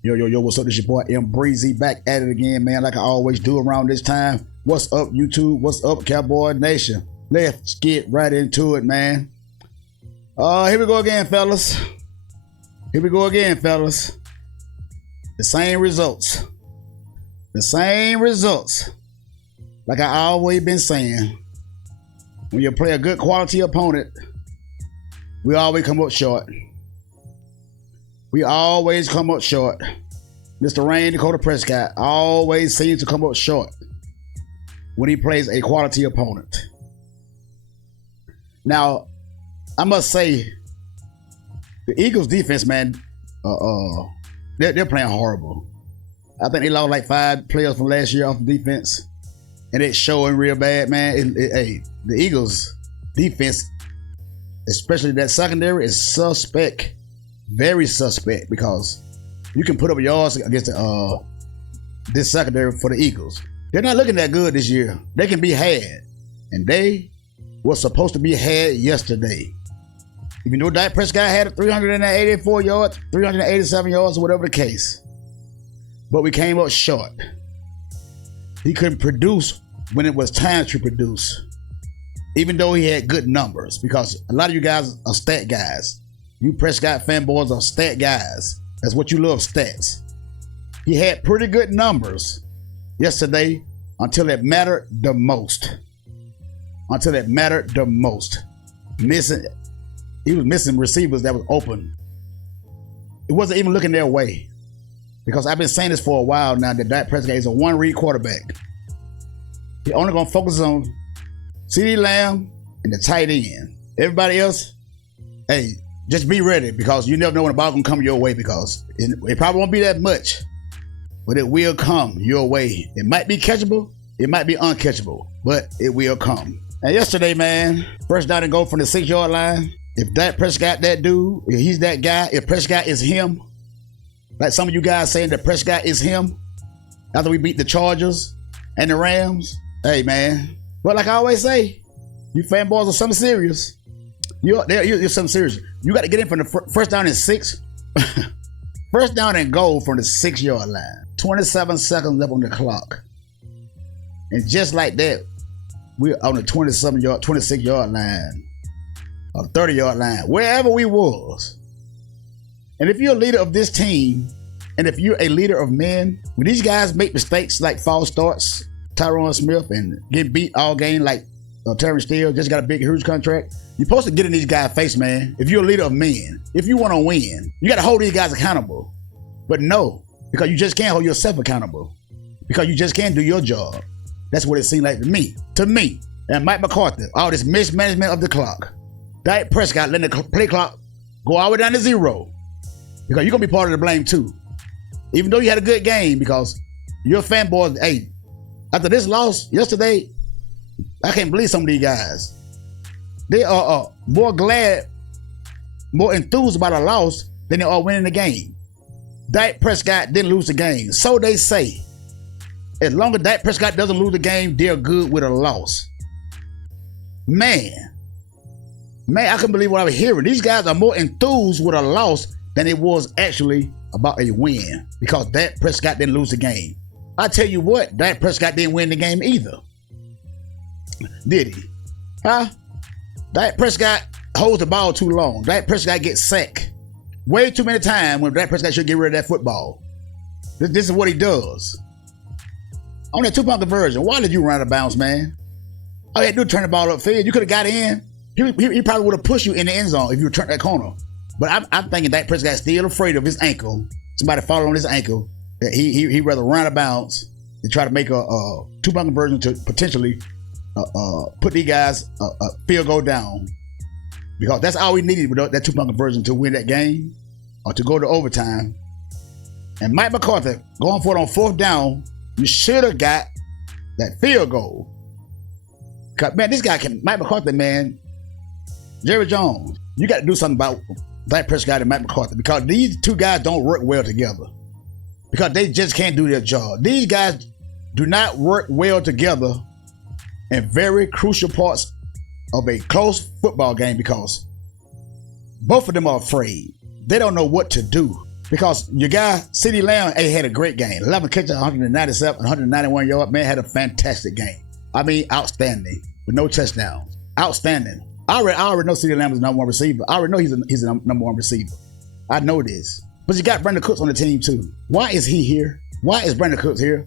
Yo, what's up? This your boy M Breezy back at it again, man, like I always do around this time. What's up, YouTube? What's up, Cowboy Nation? Let's get right into it, man. Here we go again, fellas. Here we go again, fellas. The same results. The same results. Like I always been saying, when you play a good quality opponent, we always come up short. We always come up short. Mr. Rain Dakota Prescott always seems to come up short when he plays a quality opponent. Now, I must say, the Eagles defense, man, they're playing horrible. I think they lost like 5 players from last year off the defense, and it's showing real bad, man. The Eagles defense, especially that secondary, is suspect. Very suspect, because you can put up yards against this secondary for the Eagles. They're not looking that good this year. They can be had, and they were supposed to be had yesterday. Even though Dak Prescott had 384 yards, 387 yards, or whatever the case, but we came up short. He couldn't produce when it was time to produce, even though he had good numbers, because a lot of you guys are stat guys. You Prescott fanboys are stat guys. That's what you love, stats. He had pretty good numbers yesterday until it mattered the most. Until it mattered the most. He was missing receivers that was open. It wasn't even looking their way. Because I've been saying this for a while now, that Dak Prescott is a one-read quarterback. He only gonna focus on CeeDee Lamb and the tight end. Everybody else, hey, just be ready, because you never know when the ball gonna come your way, because it probably won't be that much, but it will come your way. It might be catchable, it might be uncatchable, but it will come. And yesterday, man, first down and goal from the 6-yard line. If Dak Prescott that dude, if he's that guy, if Prescott is him, like some of you guys saying that Prescott is him, after we beat the Chargers and the Rams, hey, man. But like I always say, you fanboys are something serious. You're something serious. You got to get in from the first down and 6. First down and goal from the 6-yard line. 27 seconds left on the clock. And just like that, we're on the 26-yard line, or 30-yard line, wherever we was. And if you're a leader of this team, and if you're a leader of men, when these guys make mistakes like false starts, Tyron Smith, and get beat all game like Terrence Steele, just got a big, huge contract, you're supposed to get in these guys' face, man. If you're a leader of men, if you want to win, you got to hold these guys accountable. But no, because you just can't hold yourself accountable. Because you just can't do your job. That's what it seemed like to me. And Mike McCarthy, all this mismanagement of the clock. Dak Prescott letting the play clock go all the way down to 0. Because you're going to be part of the blame too. Even though you had a good game, because your fanboys, hey, after this loss yesterday, I can't believe some of these guys. They are more glad, more enthused about a loss than they are winning the game. Dak Prescott didn't lose the game. So they say. As long as Dak Prescott doesn't lose the game, they're good with a loss. Man, I couldn't believe what I was hearing. These guys are more enthused with a loss than it was actually about a win, because Dak Prescott didn't lose the game. I tell you what, Dak Prescott didn't win the game either. Did he? Huh? Dak Prescott holds the ball too long. Dak Prescott gets sacked way too many times when Dak Prescott should get rid of that football. This is what he does. On that 2-point conversion, why did you run out of bounds, man? All you had to do turn the ball upfield. You could have got in. He probably would have pushed you in the end zone if you turned that corner. But I'm thinking Dak Prescott's still afraid of his ankle. Somebody falling on his ankle. That he'd rather run out of bounds than try to make a 2-point conversion to potentially put these guys a field goal down, because that's all we needed with that 2-point conversion to win that game or to go to overtime. And Mike McCarthy going for it on 4th down, you should have got that field goal. Man, this guy Mike McCarthy, man, Jerry Jones, you got to do something about Dak Prescott and Mike McCarthy, because these two guys don't work well together, because they just can't do their job. These guys do not work well together in very crucial parts of a close football game, because both of them are afraid. They don't know what to do. Because your guy, CeeDee Lamb, had a great game. 11 catches, 197, 191 yards. Man had a fantastic game. I mean, outstanding. With no touchdowns. Outstanding. I already know CeeDee Lamb is the number one receiver. I already know he's the number one receiver. I know this. But you got Brandon Cooks on the team too. Why is he here? Why is Brandon Cooks here?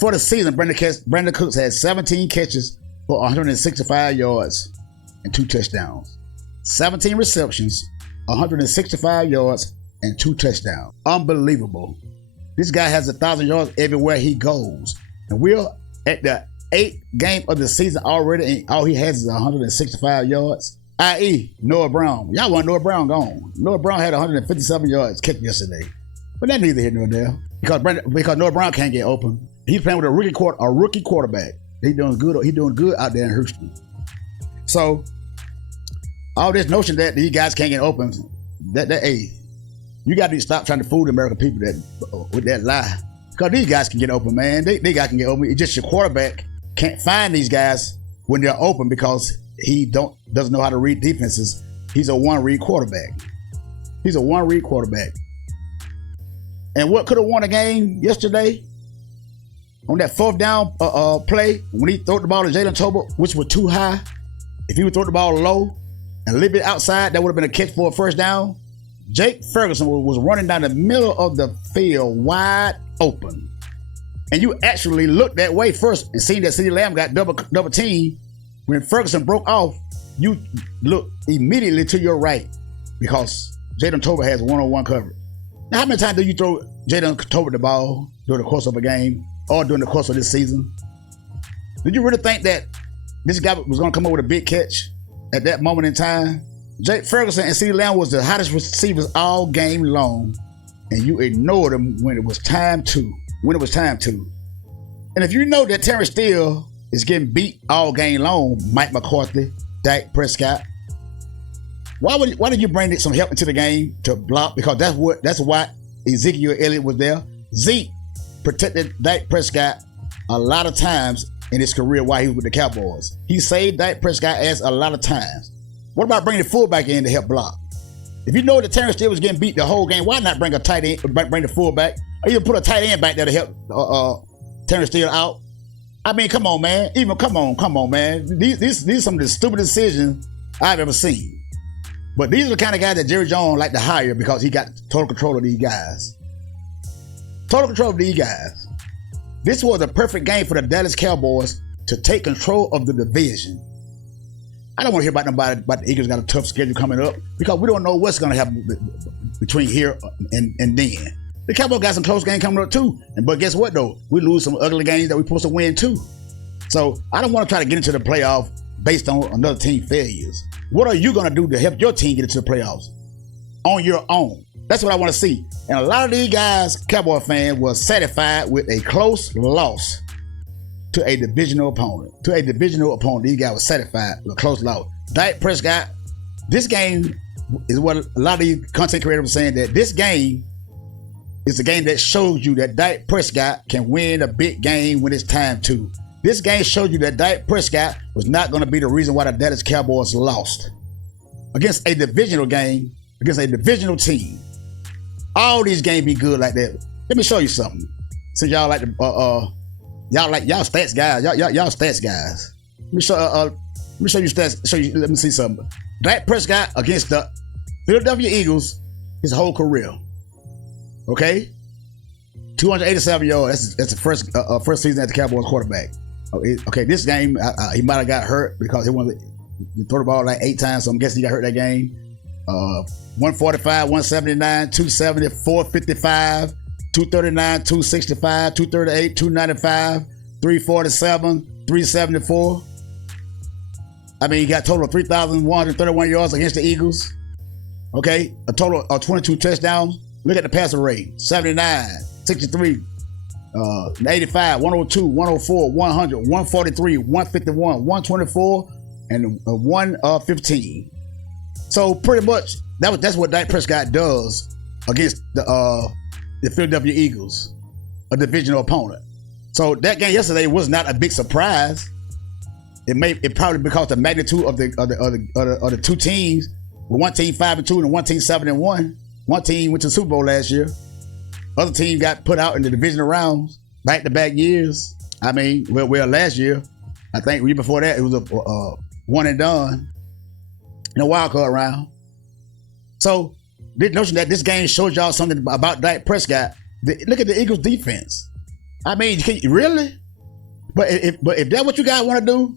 For the season, Brandon Cooks had 17 catches for 165 yards and 2 touchdowns. 17 receptions, 165 yards, and 2 touchdowns. Unbelievable. This guy has 1,000 yards everywhere he goes. And we're at the 8th game of the season already, and all he has is 165 yards. I.e. Noah Brown. Y'all want Noah Brown gone. Noah Brown had 157 yards kicked yesterday. But that neither here nor there. Because Noah Brown can't get open. He's playing with a rookie quarterback. He's doing good out there in Houston. So all this notion that these guys can't get open, you got to stop trying to fool the American people with that lie. Because these guys can get open, man. They guys can get open. It's just your quarterback can't find these guys when they're open because he doesn't know how to read defenses. He's a one-read quarterback. And what could have won a game yesterday on that 4th down play when he threw the ball to Jalen Tolbert, which was too high. If he would throw the ball low and a little bit outside, that would have been a catch for a first down. Jake Ferguson was running down the middle of the field wide open. And you actually looked that way first and seen that CeeDee Lamb got double team. When Ferguson broke off, you look immediately to your right because Jalen Tolbert has one-on-one coverage. Now, how many times do you throw Jalen Tolbert the ball during the course of a game or during the course of this season? Did you really think that this guy was going to come up with a big catch at that moment in time? Jake Ferguson and CeeDee Lamb was the hottest receivers all game long, and you ignored them when it was time to. And if you know that Terrence Steele is getting beat all game long, Mike McCarthy, Dak Prescott, why did you bring some help into the game to block? Because that's why Ezekiel Elliott was there. Zeke protected Dak Prescott a lot of times in his career while he was with the Cowboys. He saved Dak Prescott ass a lot of times. What about bringing the fullback in to help block? If you know that Terrence Steele was getting beat the whole game, why not bring a tight end, bring the fullback, or even put a tight end back there to help Terrence Steele out? I mean, come on, man. Come on, man. These are some of the stupidest decisions I've ever seen. But these are the kind of guys that Jerry Jones like to hire because he got total control of these guys. This was a perfect game for the Dallas Cowboys to take control of the division. I don't want to hear about nobody about the Eagles got a tough schedule coming up because we don't know what's going to happen between here and then. The Cowboys got some close games coming up too. But guess what though? We lose some ugly games that we're supposed to win too. So I don't want to try to get into the playoff based on another team failures. What are you going to do to help your team get into the playoffs on your own? That's what I want to see. And a lot of these guys, Cowboy fans, were satisfied with a close loss to a divisional opponent. These guys were satisfied with a close loss. Dak Prescott, this game is what a lot of these content creators were saying, that this game is a game that shows you that Dak Prescott can win a big game when it's time to. This game showed you that Dak Prescott was not going to be the reason why the Dallas Cowboys lost against a divisional game, against a divisional team. All these games be good like that. Let me show you something. Since y'all like y'all stats guys, y'all stats guys. Let me show you stats. Let me see something. Dak Prescott against the Philadelphia Eagles his whole career. Okay, 287 yards. That's the first season as the Cowboys quarterback. Okay, this game he might have got hurt because he wanted to throw the ball like 8 times. So I'm guessing he got hurt that game. 145, 179, 270, 455, 239, 265, 238, 295, 347, 374. I mean, he got a total of 3,131 yards against the Eagles. Okay, a total of 22 touchdowns. Look at the passer rate: 79, 63, 85, 102, 104, 100, 143, 151, 124, and 115. So pretty much that's what Dak Prescott does against the Philadelphia Eagles, a divisional opponent. So that game yesterday was not a big surprise. It probably because the magnitude of the two teams, with one team 5-2 and one team 7-1. One team went to the Super Bowl last year. Other team got put out in the divisional rounds back-to-back years. I mean, well, last year, I think the year before that, it was a one and done in a wild card round. So the notion that this game shows y'all something about Dak Prescott. Look at the Eagles' defense. I mean, really? But if that's what you guys want to do,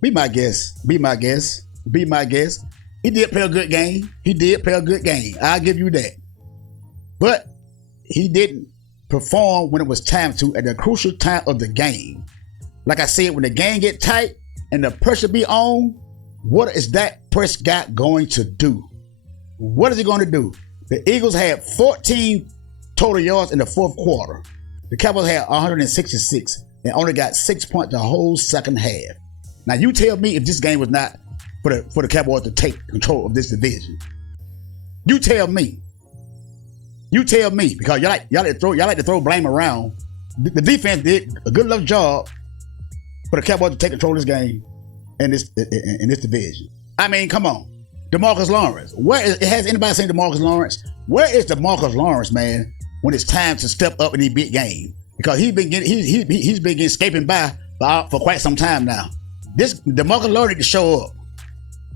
be my guest. Be my guest. Be my guest. He did play a good game. I'll give you that. But he didn't perform when it was time to at the crucial time of the game. Like I said, when the game get tight and the pressure be on, what is Dak Prescott going to do? What is he going to do? The Eagles had 14 total yards in the fourth quarter. The Cowboys had 166 and only got 6 points the whole second half. Now you tell me if this game was not for the Cowboys to take control of this division. You tell me. You tell me, because y'all like to throw blame around. The defense did a good enough job for the Cowboys to take control of this game and this division. I mean, come on. DeMarcus Lawrence. Has anybody seen DeMarcus Lawrence? Where is DeMarcus Lawrence, man, when it's time to step up in the big game? Because he's been getting escaping by for quite some time now. This DeMarcus Lawrence to show up.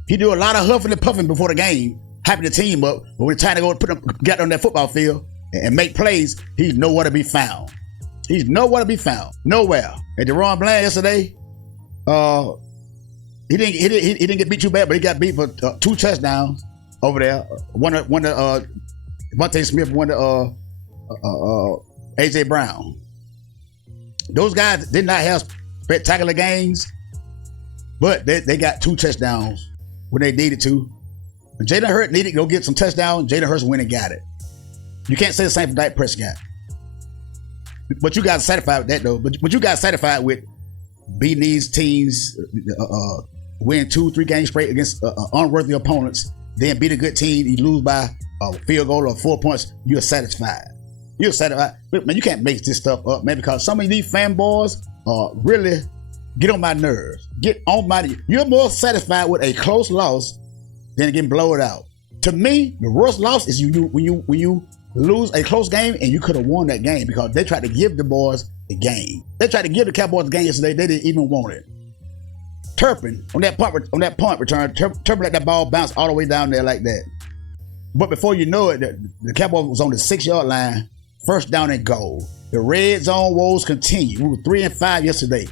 He do a lot of huffing and puffing before the game, hyping the team up, but when it's time to go get on that football field and make plays, he's nowhere to be found. He's nowhere to be found. Nowhere. And Deron Bland yesterday, he didn't get beat too bad, but he got beat for 2 touchdowns over there. One to Devontae Smith, one to AJ Brown. Those guys did not have spectacular games, but they got 2 touchdowns when they needed to. When Jalen Hurts needed to go get some touchdowns, Jalen Hurts went and got it. You can't say the same for Dak Prescott. But you guys satisfied with that though. But you guys satisfied with beating these teams, win 2-3 games straight against unworthy opponents, then beat a good team, you lose by a field goal or 4 points, you're satisfied. You're satisfied. Look, man, you can't make this stuff up, man, because some of these fanboys really get on my nerves. You're more satisfied with a close loss than getting blown out. To me, the worst loss is when you lose a close game and you could have won that game, because they tried to give the boys the game. They tried to give the Cowboys the game yesterday. They didn't even want it. Turpin on that punt return, Turpin let that ball bounce all the way down there like that. But before you know it, the Cowboys was on the 6-yard line, first down and goal. The red zone woes continue. We were 3-5 yesterday.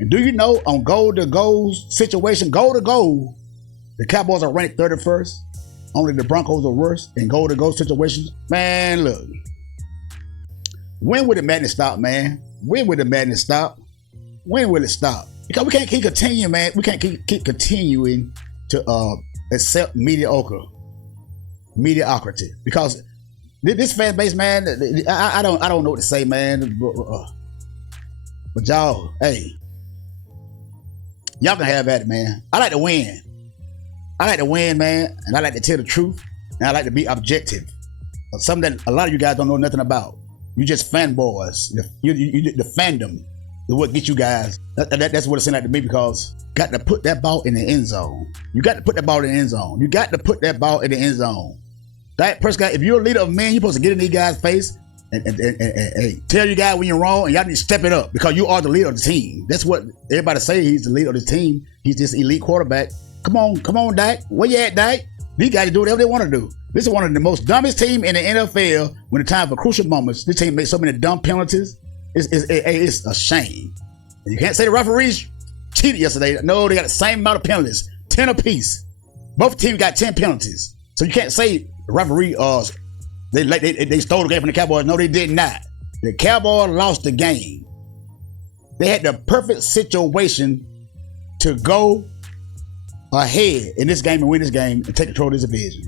And do you know, on goal-to-goal situation, goal-to-goal, the Cowboys are ranked 31st. Only the Broncos are worse in goal-to-goal situations. Man, look. When will the madness stop, man? When will the madness stop? When will it stop? Because we can't keep continuing, man. We can't keep continuing to accept mediocrity. Because this fan base, man, I don't know what to say, man. But y'all, hey, y'all can have at it, man. I like to win. Man, and I like to tell the truth, and I like to be objective. Something that a lot of you guys don't know nothing about. You just fanboys. The fandom is what gets you guys. That's what it seems like to me, because you got to put that ball in the end zone. You got to put that ball in the end zone. Dak Prescott, if you're a leader of men, you're supposed to get in these guys' face and tell you guys when you're wrong, and y'all need to step it up, because you are the leader of the team. That's what everybody say. He's the leader of the team. He's this elite quarterback. Come on, Dak. Where you at, Dak? These guys do whatever they want to do. This is one of the most dumbest teams in the NFL when it's time for crucial moments. This team makes so many dumb penalties. It's a shame. And you can't say the referees cheated yesterday. No, they got the same amount of penalties, 10 apiece. Both teams got 10 penalties. So you can't say the referee they stole the game from the Cowboys. No, they did not. The Cowboys lost the game. They had the perfect situation to go ahead in this game and win this game and take control of this division.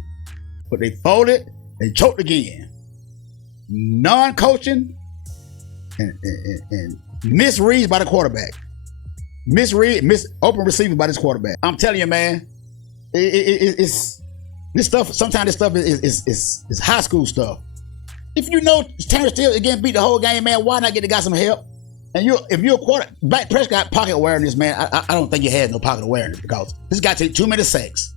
But they folded, they choked again. Non-coaching and misreads by the quarterback. Open receivers by this quarterback. I'm telling you, man, it's this stuff. Sometimes this stuff is high school stuff. If you know Terrence Steele again beat the whole game, man, why not get the guy some help? And if you're a Dak Prescott pocket awareness, man, I don't think you had no pocket awareness, because this guy takes too many sacks.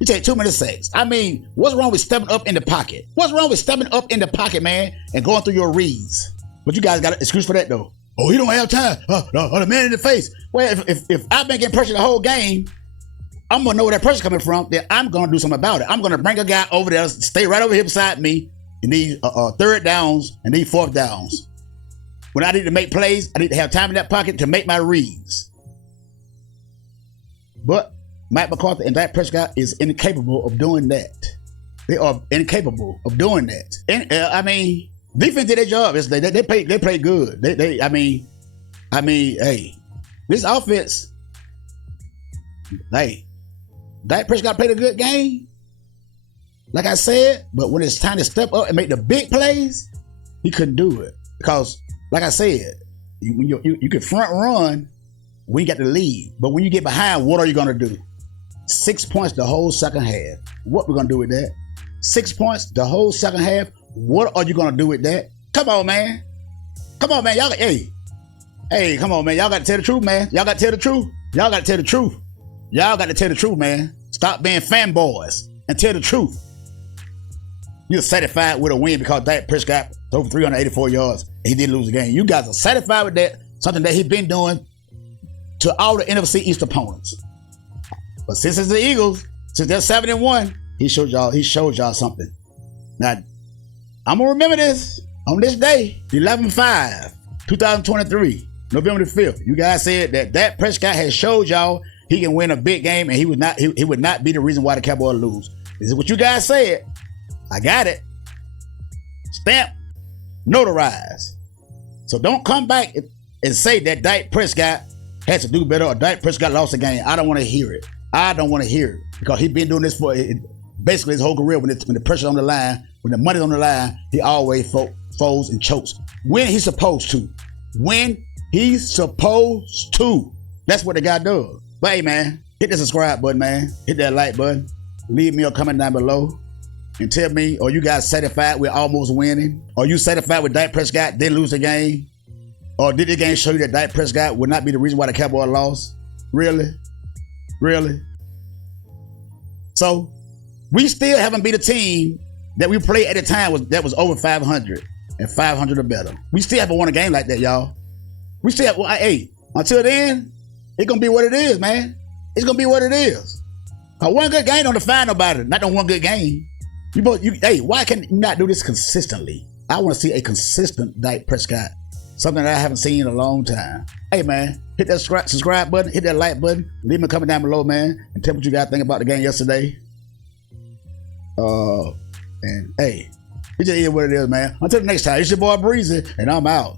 You take too many sacks. I mean, what's wrong with stepping up in the pocket? What's wrong with stepping up in the pocket, man, and going through your reads? But you guys got an excuse for that, though. Oh, he don't have time. The man in the face. Well, if I've been getting pressure the whole game, I'm going to know where that pressure's coming from, then I'm going to do something about it. I'm going to bring a guy over there, stay right over here beside me in these third downs and these fourth downs. When I need to make plays, I need to have time in that pocket to make my reads. But Mike McCarthy and Dak Prescott is incapable of doing that. They are incapable of doing that. And I mean, defense did their job. They played good. I mean, hey, this offense, hey, Dak Prescott played a good game, like I said. But when it's time to step up and make the big plays, he couldn't do it because, like I said, you can front run when you got the lead, but when you get behind, what are you gonna do? 6 points the whole second half. What we gonna do with that? 6 points the whole second half. What are you gonna do with that? Come on, man. Come on, man. Y'all, hey, come on, man. Y'all got to tell the truth, man. Y'all got to tell the truth. Y'all got to tell the truth. Y'all got to tell the truth, man. Stop being fanboys and tell the truth. You're satisfied with a win because Dak Prescott threw for 384 yards and he did lose the game. You guys are satisfied with that, something that he's been doing to all the NFC East opponents. But since it's the Eagles, since they're 7-1, he showed y'all something. Now, I'm gonna remember this on this day, 11/5, 2023, November the 5th. You guys said that Dak Prescott has showed y'all he can win a big game and he would not be the reason why the Cowboys lose. This is what you guys said. I got it. Stamp, notarized. So don't come back and say that Dak Prescott has to do better or Dak Prescott lost the game. I don't want to hear it. I don't want to hear it because he's been doing this for basically his whole career. When the pressure's on the line, when the money's on the line, he always folds and chokes. When he's supposed to. When he's supposed to. That's what the guy does. But hey, man, hit the subscribe button, man. Hit that like button. Leave me a comment down below and tell me, are you guys satisfied with almost winning? Are you satisfied with Dak Prescott didn't lose the game? Or did the game show you that Dak Prescott would not be the reason why the Cowboys lost? Really? Really? So, we still haven't beat a team that we played at the time that was over 500 and 500 or better. We still haven't won a game like that, y'all. We still have, well, hey, until then, it's going to be what it is, man. It's going to be what it is. One good game don't define nobody, not no one good game. Hey, why can you not do this consistently? I want to see a consistent Dak Prescott. Something that I haven't seen in a long time. Hey, man, hit that subscribe button, hit that like button, leave me a comment down below, man, and tell me what you guys think about the game yesterday. And hey, it just is what it is, man. Until the next time, it's your boy Breezy, and I'm out.